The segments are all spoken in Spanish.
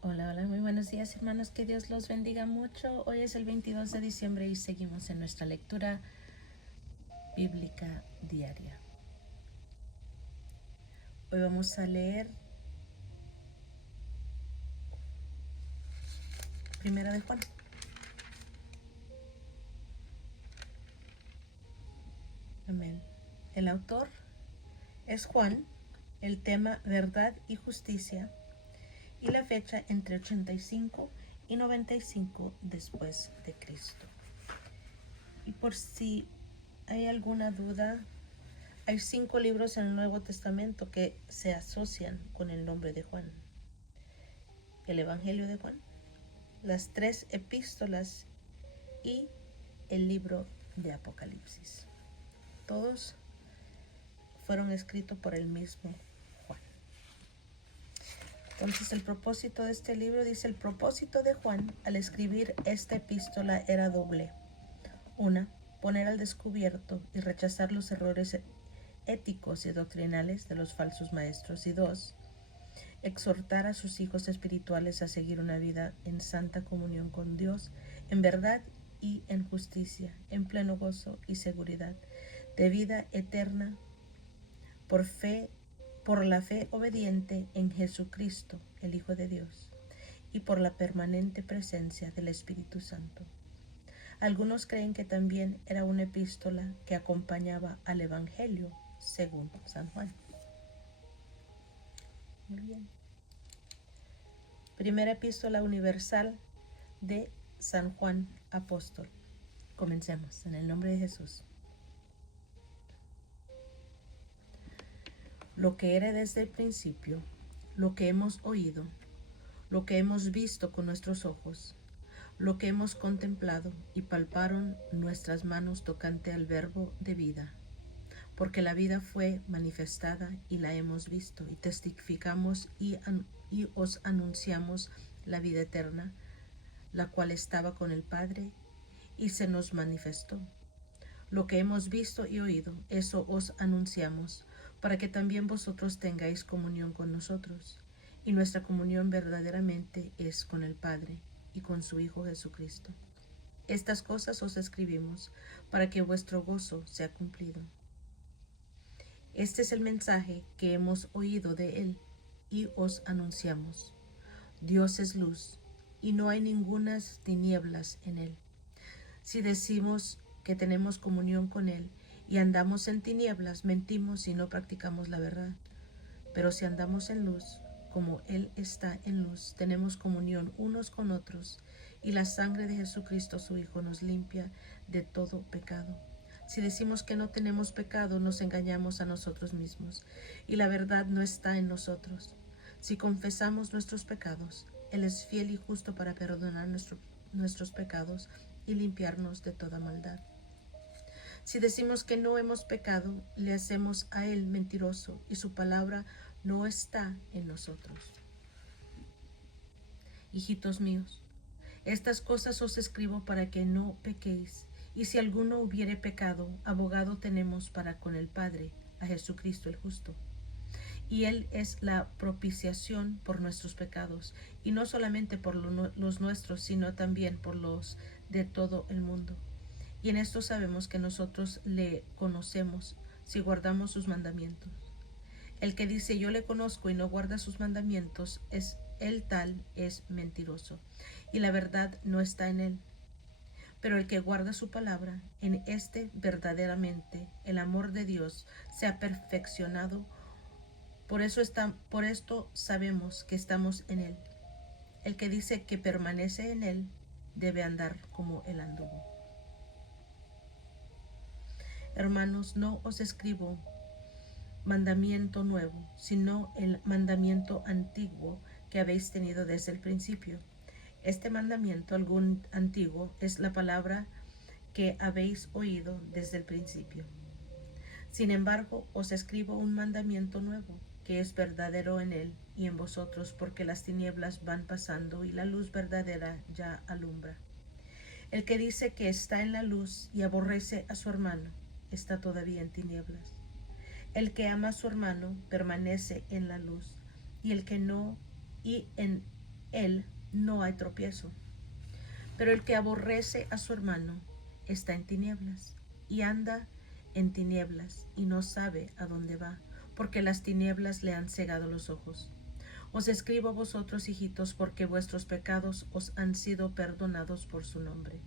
Hola, hola, muy buenos días hermanos, que Dios los bendiga mucho. Hoy es el 22 de diciembre y seguimos en nuestra lectura bíblica diaria. Hoy vamos a leer Primera de Juan. Amén. El autor es Juan, el tema verdad y justicia y la fecha entre 85 y 95 después de Cristo. Y por si hay alguna duda, hay 5 libros en el Nuevo Testamento que se asocian con el nombre de Juan. El Evangelio de Juan, las 3 epístolas y el libro de Apocalipsis. Todos fueron escritos por el mismo Juan. Entonces el propósito de este libro dice: el propósito de Juan al escribir esta epístola era doble. Una, poner al descubierto y rechazar los errores éticos y doctrinales de los falsos maestros. Y dos, exhortar a sus hijos espirituales a seguir una vida en santa comunión con Dios, en verdad y en justicia, en pleno gozo y seguridad de vida eterna por la fe obediente en Jesucristo, el Hijo de Dios, y por la permanente presencia del Espíritu Santo. Algunos creen que también era una epístola que acompañaba al Evangelio según San Juan. Muy bien. Primera epístola universal de San Juan Apóstol. Comencemos en el nombre de Jesús. Lo que era desde el principio, lo que hemos oído, lo que hemos visto con nuestros ojos, lo que hemos contemplado y palparon nuestras manos tocante al verbo de vida. Porque la vida fue manifestada y la hemos visto, y testificamos y os anunciamos la vida eterna, la cual estaba con el Padre y se nos manifestó. Lo que hemos visto y oído, eso os anunciamos, para que también vosotros tengáis comunión con nosotros. Y nuestra comunión verdaderamente es con el Padre y con su Hijo Jesucristo. Estas cosas os escribimos para que vuestro gozo sea cumplido. Este es el mensaje que hemos oído de Él y os anunciamos. Dios es luz y no hay ningunas tinieblas en Él. Si decimos que tenemos comunión con Él y andamos en tinieblas, mentimos y no practicamos la verdad. Pero si andamos en luz, como Él está en luz, tenemos comunión unos con otros, y la sangre de Jesucristo su Hijo nos limpia de todo pecado. Si decimos que no tenemos pecado, nos engañamos a nosotros mismos, y la verdad no está en nosotros. Si confesamos nuestros pecados, Él es fiel y justo para perdonar nuestros pecados y limpiarnos de toda maldad. Si decimos que no hemos pecado, le hacemos a Él mentiroso y su palabra no está en nosotros. Hijitos míos, estas cosas os escribo para que no pequéis. Y si alguno hubiere pecado, abogado tenemos para con el Padre, a Jesucristo el justo. Y Él es la propiciación por nuestros pecados, y no solamente por los nuestros, sino también por los de todo el mundo. Y en esto sabemos que nosotros le conocemos si guardamos sus mandamientos. El que dice yo le conozco y no guarda sus mandamientos, el tal es mentiroso, y la verdad no está en él. Pero el que guarda su palabra, en este verdaderamente el amor de Dios se ha perfeccionado. Por esto sabemos que estamos en él. El que dice que permanece en él debe andar como él anduvo. Hermanos, no os escribo mandamiento nuevo, sino el mandamiento antiguo que habéis tenido desde el principio. Este mandamiento, algún antiguo, es la palabra que habéis oído desde el principio. Sin embargo, os escribo un mandamiento nuevo, que es verdadero en él y en vosotros, porque las tinieblas van pasando y la luz verdadera ya alumbra. El que dice que está en la luz y aborrece a su hermano, está todavía en tinieblas. El que ama a su hermano permanece en la luz, y el que no, y en él no hay tropiezo. Pero el que aborrece a su hermano está en tinieblas y anda en tinieblas y no sabe a dónde va, porque las tinieblas le han cegado los ojos. Os escribo a vosotros, hijitos, porque vuestros pecados os han sido perdonados por su nombre.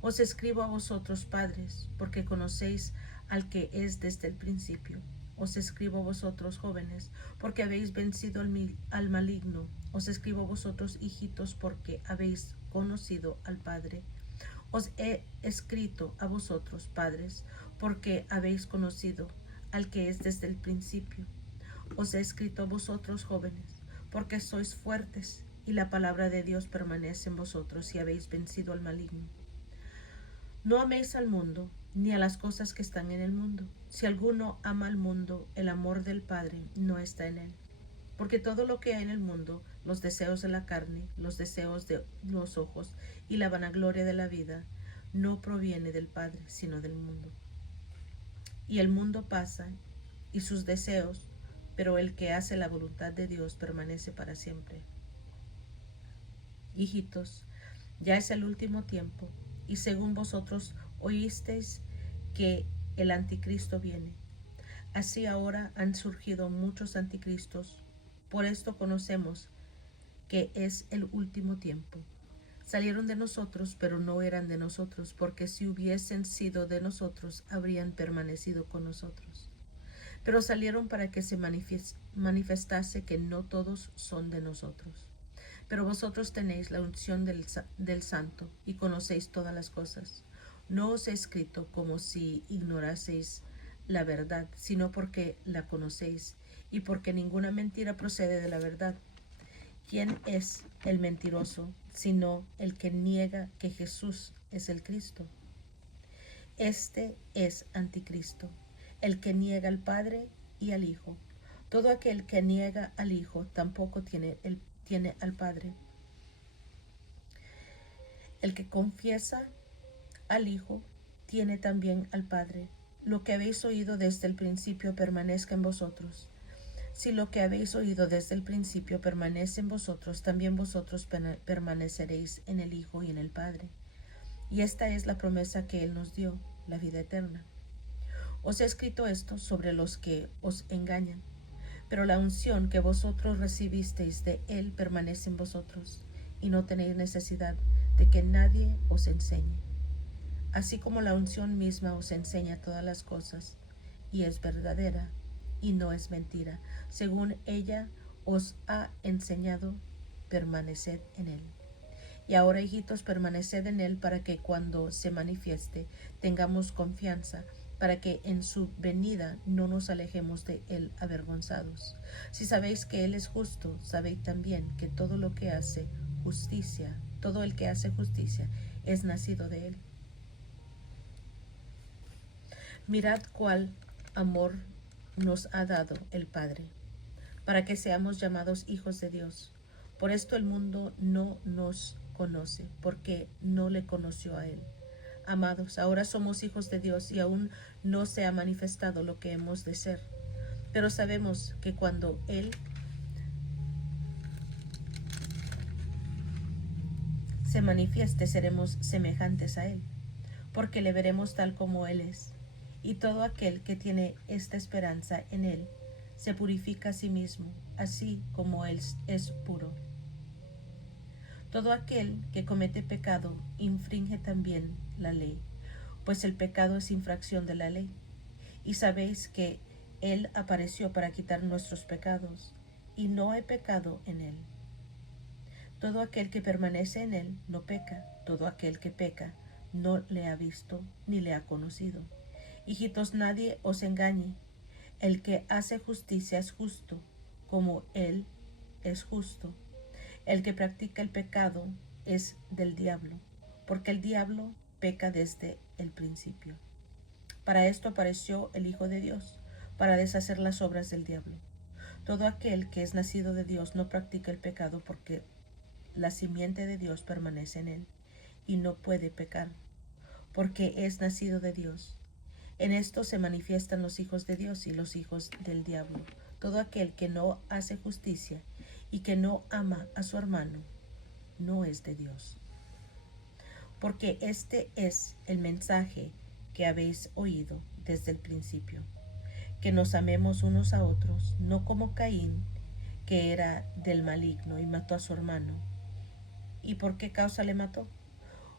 Os escribo a vosotros, padres, porque conocéis al que es desde el principio. Os escribo a vosotros, jóvenes, porque habéis vencido al maligno. Os escribo a vosotros, hijitos, porque habéis conocido al Padre. Os he escrito a vosotros, padres, porque habéis conocido al que es desde el principio. Os he escrito a vosotros, jóvenes, porque sois fuertes, y la palabra de Dios permanece en vosotros, y habéis vencido al maligno. No améis al mundo, ni a las cosas que están en el mundo. Si alguno ama al mundo, el amor del Padre no está en él. Porque todo lo que hay en el mundo, los deseos de la carne, los deseos de los ojos y la vanagloria de la vida, no proviene del Padre, sino del mundo. Y el mundo pasa, y sus deseos, pero el que hace la voluntad de Dios permanece para siempre. Hijitos, ya es el último tiempo, y según vosotros oísteis que el anticristo viene. Así ahora han surgido muchos anticristos. Por esto conocemos que es el último tiempo. Salieron de nosotros, pero no eran de nosotros, porque si hubiesen sido de nosotros, habrían permanecido con nosotros. Pero salieron para que se manifestase que no todos son de nosotros. Pero vosotros tenéis la unción del Santo y conocéis todas las cosas. No os he escrito como si ignoraseis la verdad, sino porque la conocéis y porque ninguna mentira procede de la verdad. ¿Quién es el mentiroso sino el que niega que Jesús es el Cristo? Este es anticristo, el que niega al Padre y al Hijo. Todo aquel que niega al Hijo tampoco tiene al Padre. El que confiesa al Hijo tiene también al Padre. Lo que habéis oído desde el principio permanezca en vosotros. Si lo que habéis oído desde el principio permanece en vosotros, también vosotros permaneceréis en el Hijo y en el Padre. Y esta es la promesa que Él nos dio, la vida eterna. Os he escrito esto sobre los que os engañan, pero la unción que vosotros recibisteis de Él permanece en vosotros, y no tenéis necesidad de que nadie os enseñe. Así como la unción misma os enseña todas las cosas, y es verdadera, y no es mentira, según ella os ha enseñado, permaneced en Él. Y ahora, hijitos, permaneced en Él para que cuando se manifieste tengamos confianza, para que en su venida no nos alejemos de Él avergonzados. Si sabéis que Él es justo, sabéis también que todo el que hace justicia es nacido de Él. Mirad cuál amor nos ha dado el Padre, para que seamos llamados hijos de Dios. Por esto el mundo no nos conoce, porque no le conoció a Él. Amados, ahora somos hijos de Dios y aún no se ha manifestado lo que hemos de ser. Pero sabemos que cuando Él se manifieste seremos semejantes a Él, porque le veremos tal como Él es. Y todo aquel que tiene esta esperanza en Él se purifica a sí mismo, así como Él es puro. Todo aquel que comete pecado infringe también la ley, pues el pecado es infracción de la ley. Y sabéis que Él apareció para quitar nuestros pecados, y no hay pecado en Él. Todo aquel que permanece en Él no peca. Todo aquel que peca no le ha visto ni le ha conocido. Hijitos, nadie os engañe. El que hace justicia es justo, como Él es justo. El que practica el pecado es del diablo, porque el diablo peca desde el principio. Para esto apareció el Hijo de Dios, para deshacer las obras del diablo. Todo aquel que es nacido de Dios no practica el pecado, porque la simiente de Dios permanece en él, y no puede pecar, porque es nacido de Dios. En esto se manifiestan los hijos de Dios y los hijos del diablo. Todo aquel que no hace justicia y que no ama a su hermano no es de Dios. Porque este es el mensaje que habéis oído desde el principio, que nos amemos unos a otros, no como Caín, que era del maligno y mató a su hermano. ¿Y por qué causa le mató?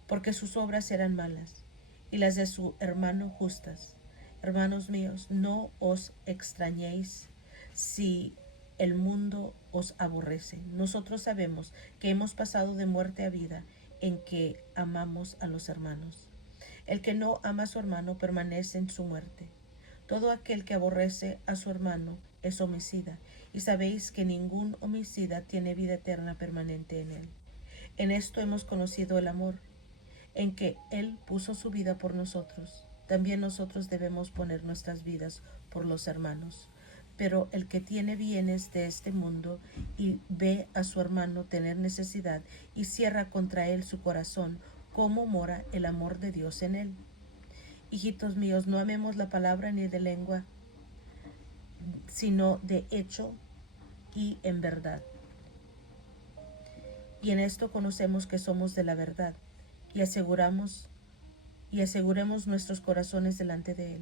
Porque sus obras eran malas y las de su hermano justas. Hermanos míos, no os extrañéis si el mundo os aborrece. Nosotros sabemos que hemos pasado de muerte a vida en que amamos a los hermanos. El que no ama a su hermano permanece en su muerte. Todo aquel que aborrece a su hermano es homicida, y sabéis que ningún homicida tiene vida eterna permanente en él. En esto hemos conocido el amor, en que Él puso su vida por nosotros. También nosotros debemos poner nuestras vidas por los hermanos. Pero el que tiene bienes de este mundo y ve a su hermano tener necesidad y cierra contra él su corazón, ¿cómo mora el amor de Dios en él? Hijitos míos, no amemos la palabra ni de lengua, sino de hecho y en verdad. Y en esto conocemos que somos de la verdad y aseguremos nuestros corazones delante de Él.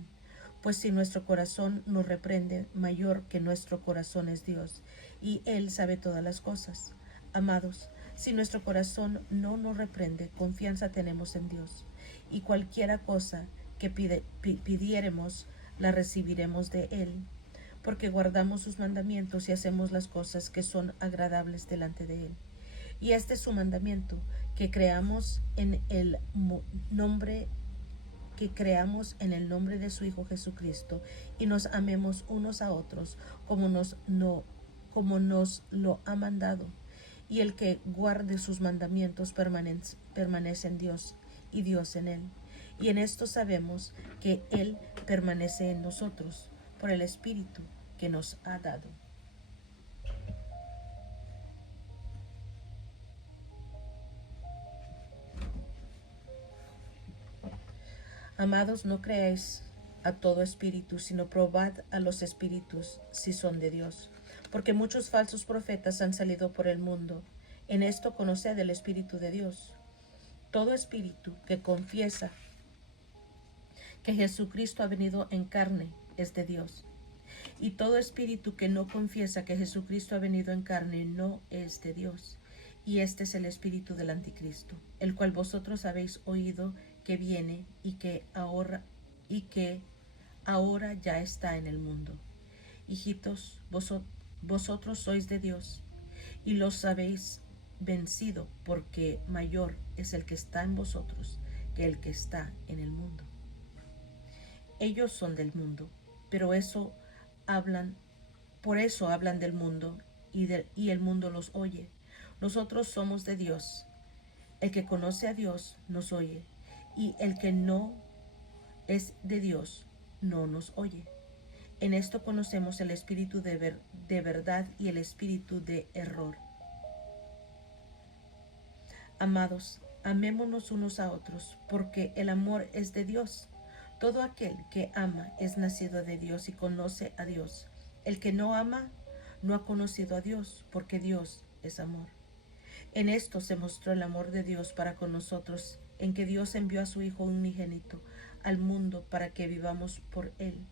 Pues si nuestro corazón nos reprende, mayor que nuestro corazón es Dios, y Él sabe todas las cosas. Amados, si nuestro corazón no nos reprende, confianza tenemos en Dios, y cualquiera cosa que pidiéremos, la recibiremos de Él, porque guardamos sus mandamientos y hacemos las cosas que son agradables delante de Él. Y este es su mandamiento, que creamos en el nombre de su Hijo Jesucristo y nos amemos unos a otros como nos lo ha mandado. Y el que guarde sus mandamientos permanece en Dios y Dios en él. Y en esto sabemos que Él permanece en nosotros por el Espíritu que nos ha dado. Amados, no creáis a todo espíritu, sino probad a los espíritus si son de Dios, porque muchos falsos profetas han salido por el mundo. En esto conoced el Espíritu de Dios. Todo espíritu que confiesa que Jesucristo ha venido en carne es de Dios. Y todo espíritu que no confiesa que Jesucristo ha venido en carne no es de Dios. Y este es el espíritu del anticristo, el cual vosotros habéis oído que viene y que ahora ya está en el mundo. Hijitos, vosotros sois de Dios y los habéis vencido, porque mayor es el que está en vosotros que el que está en el mundo. Ellos son del mundo, pero por eso hablan del mundo y el mundo los oye. Nosotros somos de Dios. El que conoce a Dios nos oye, y el que no es de Dios no nos oye. En esto conocemos el espíritu de verdad y el espíritu de error. Amados, amémonos unos a otros, porque el amor es de Dios. Todo aquel que ama es nacido de Dios y conoce a Dios. El que no ama no ha conocido a Dios, porque Dios es amor. En esto se mostró el amor de Dios para con nosotros, en que Dios envió a su Hijo unigénito al mundo para que vivamos por Él.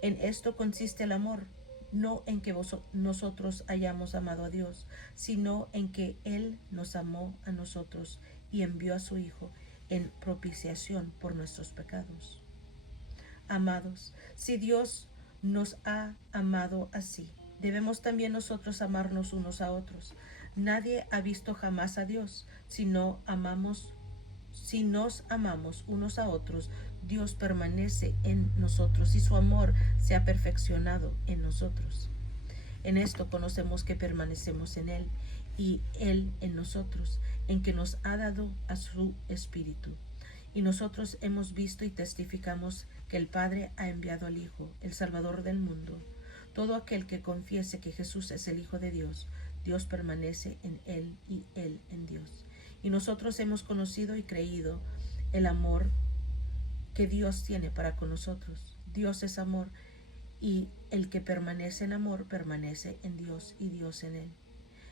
En esto consiste el amor, no en que nosotros hayamos amado a Dios, sino en que Él nos amó a nosotros y envió a su Hijo en propiciación por nuestros pecados. Amados, si Dios nos ha amado así, debemos también nosotros amarnos unos a otros. Nadie ha visto jamás a Dios. Si nos amamos unos a otros, Dios permanece en nosotros y su amor se ha perfeccionado en nosotros. En esto conocemos que permanecemos en Él y Él en nosotros, en que nos ha dado a su Espíritu. Y nosotros hemos visto y testificamos que el Padre ha enviado al Hijo, el Salvador del mundo. Todo aquel que confiese que Jesús es el Hijo de Dios, Dios permanece en Él y Él en Dios. Y nosotros hemos conocido y creído el amor que Dios tiene para con nosotros. Dios es amor, y el que permanece en amor permanece en Dios y Dios en Él.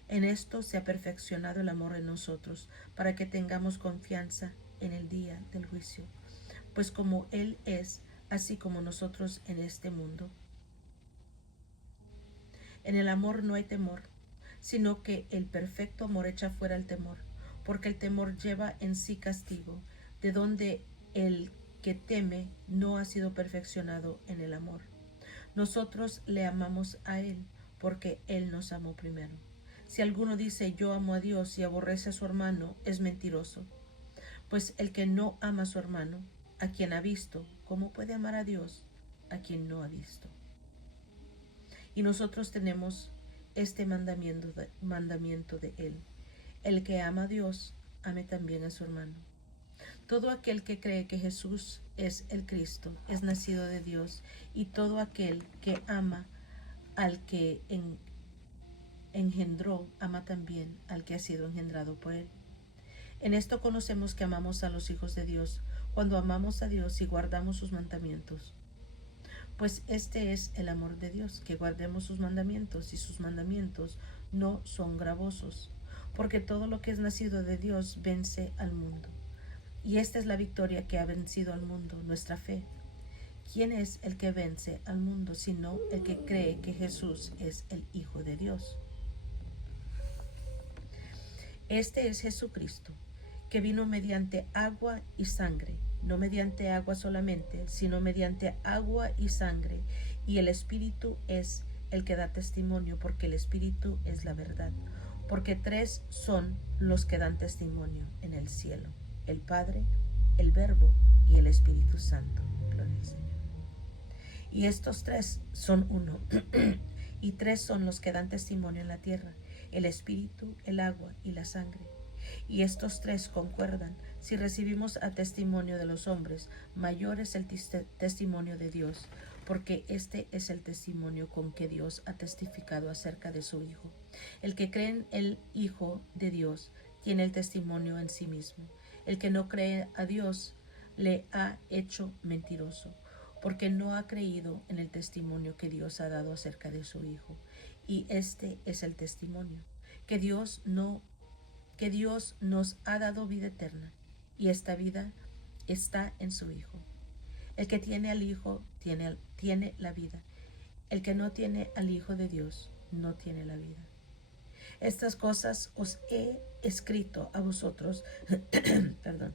En esto se ha perfeccionado el amor en nosotros, para que tengamos confianza en el día del juicio. Pues como Él es, así como nosotros en este mundo. En el amor no hay temor, sino que el perfecto amor echa fuera el temor, porque el temor lleva en sí castigo, de donde el que teme no ha sido perfeccionado en el amor. Nosotros le amamos a Él, porque Él nos amó primero. Si alguno dice yo amo a Dios y aborrece a su hermano, es mentiroso. Pues el que no ama a su hermano, a quien ha visto, ¿cómo puede amar a Dios a quien no ha visto? Y nosotros tenemos este mandamiento de Él. El que ama a Dios, ame también a su hermano. Todo aquel que cree que Jesús es el Cristo es nacido de Dios, y todo aquel que ama al que engendró, ama también al que ha sido engendrado por Él. En esto conocemos que amamos a los hijos de Dios, cuando amamos a Dios y guardamos sus mandamientos. Pues este es el amor de Dios, que guardemos sus mandamientos, y sus mandamientos no son gravosos, porque todo lo que es nacido de Dios vence al mundo. Y esta es la victoria que ha vencido al mundo, nuestra fe. ¿Quién es el que vence al mundo, sino el que cree que Jesús es el Hijo de Dios? Este es Jesucristo, que vino mediante agua y sangre, no mediante agua solamente, sino mediante agua y sangre, y el Espíritu es el que da testimonio, porque el Espíritu es la verdad. Porque tres son los que dan testimonio en el cielo: el Padre, el Verbo y el Espíritu Santo. Gloria al Señor. Y estos tres son uno, y tres son los que dan testimonio en la tierra: el Espíritu, el agua y la sangre. Y estos tres concuerdan. Si recibimos a testimonio de los hombres, mayor es el testimonio de Dios, porque este es el testimonio con que Dios ha testificado acerca de su Hijo. El que cree en el Hijo de Dios tiene el testimonio en sí mismo. El que no cree a Dios le ha hecho mentiroso, porque no ha creído en el testimonio que Dios ha dado acerca de su Hijo. Y este es el testimonio, que Dios nos ha dado vida eterna, y esta vida está en su Hijo. El que tiene al Hijo tiene la vida. El que no tiene al Hijo de Dios no tiene la vida. Estas cosas os he escrito a vosotros, perdón,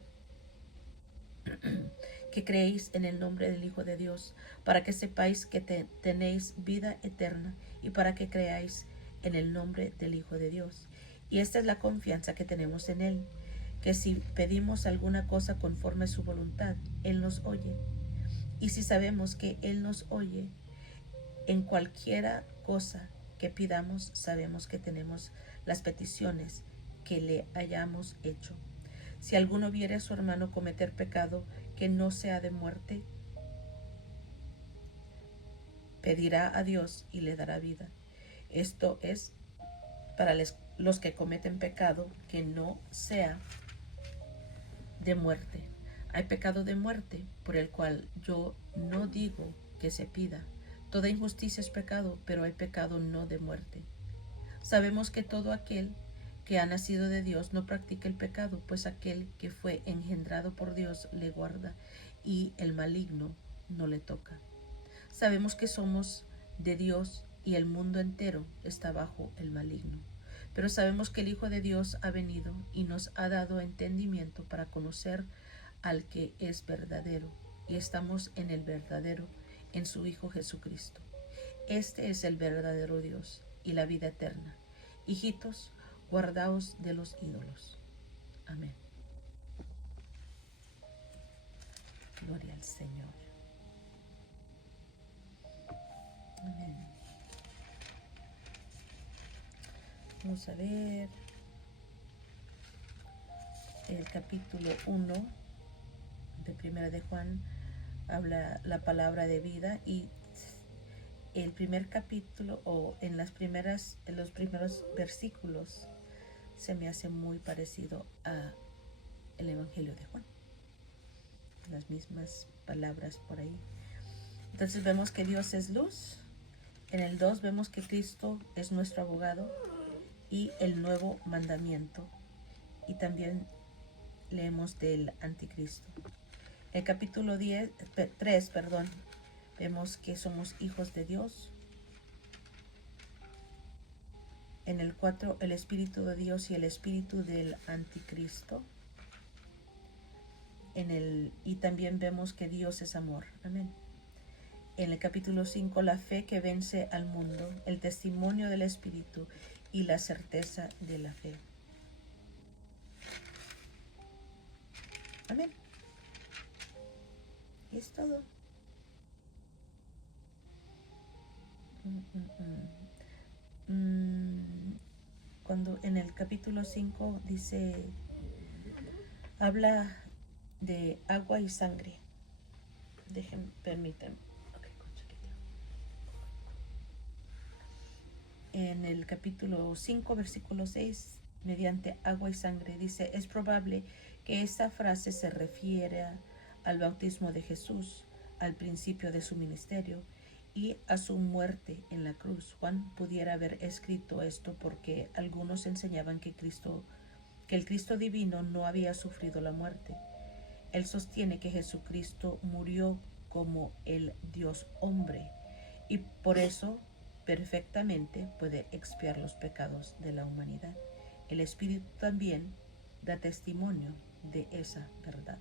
que creéis en el nombre del Hijo de Dios, para que sepáis que tenéis vida eterna, y para que creáis en el nombre del Hijo de Dios. Y esta es la confianza que tenemos en Él, que si pedimos alguna cosa conforme a su voluntad, Él nos oye. Y si sabemos que Él nos oye, en cualquiera cosa que pidamos, sabemos que tenemos las peticiones que le hayamos hecho. Si alguno viere a su hermano cometer pecado que no sea de muerte, pedirá a Dios y le dará vida. Esto es para los que cometen pecado que no sea de muerte. Hay pecado de muerte, por el cual yo no digo que se pida. Toda injusticia es pecado, pero hay pecado no de muerte. Sabemos que todo aquel que ha nacido de Dios no practica el pecado, pues aquel que fue engendrado por Dios le guarda, y el maligno no le toca. Sabemos que somos de Dios, y el mundo entero está bajo el maligno. Pero sabemos que el Hijo de Dios ha venido y nos ha dado entendimiento para conocer al que es verdadero, y estamos en el verdadero, en su Hijo Jesucristo. Este es el verdadero Dios y la vida eterna. Hijitos, guardaos de los ídolos. Amén. Gloria al Señor. Amén. Vamos a ver el capítulo 1 de Primera de Juan. Habla la palabra de vida, y el primer capítulo, o en los primeros versículos, se me hace muy parecido a el Evangelio de Juan. Las mismas palabras por ahí. Entonces vemos que Dios es luz. En el 2 vemos que Cristo es nuestro abogado. y el nuevo mandamiento. Y también leemos del anticristo. El capítulo 3, vemos que somos hijos de Dios. En el 4, el espíritu de Dios y el espíritu del anticristo. Y también vemos que Dios es amor. Amén. En el capítulo 5, la fe que vence al mundo, el testimonio del espíritu y la certeza de la fe. Amén. Es todo. Cuando en el capítulo 5 dice, habla de agua y sangre. Permítanme. En el capítulo 5, versículo 6, mediante agua y sangre, dice, es probable que esta frase se refiera al bautismo de Jesús, al principio de su ministerio y a su muerte en la cruz. Juan pudiera haber escrito esto porque algunos enseñaban que el Cristo divino no había sufrido la muerte. Él sostiene que Jesucristo murió como el Dios hombre y por eso perfectamente puede expiar los pecados de la humanidad. El Espíritu también da testimonio de esa verdad.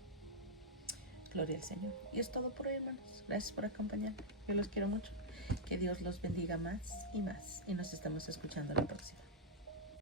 Gloria al Señor. Y es todo por hoy, hermanos. Gracias por acompañarme. Yo los quiero mucho. Que Dios los bendiga más y más. Y nos estamos escuchando la próxima.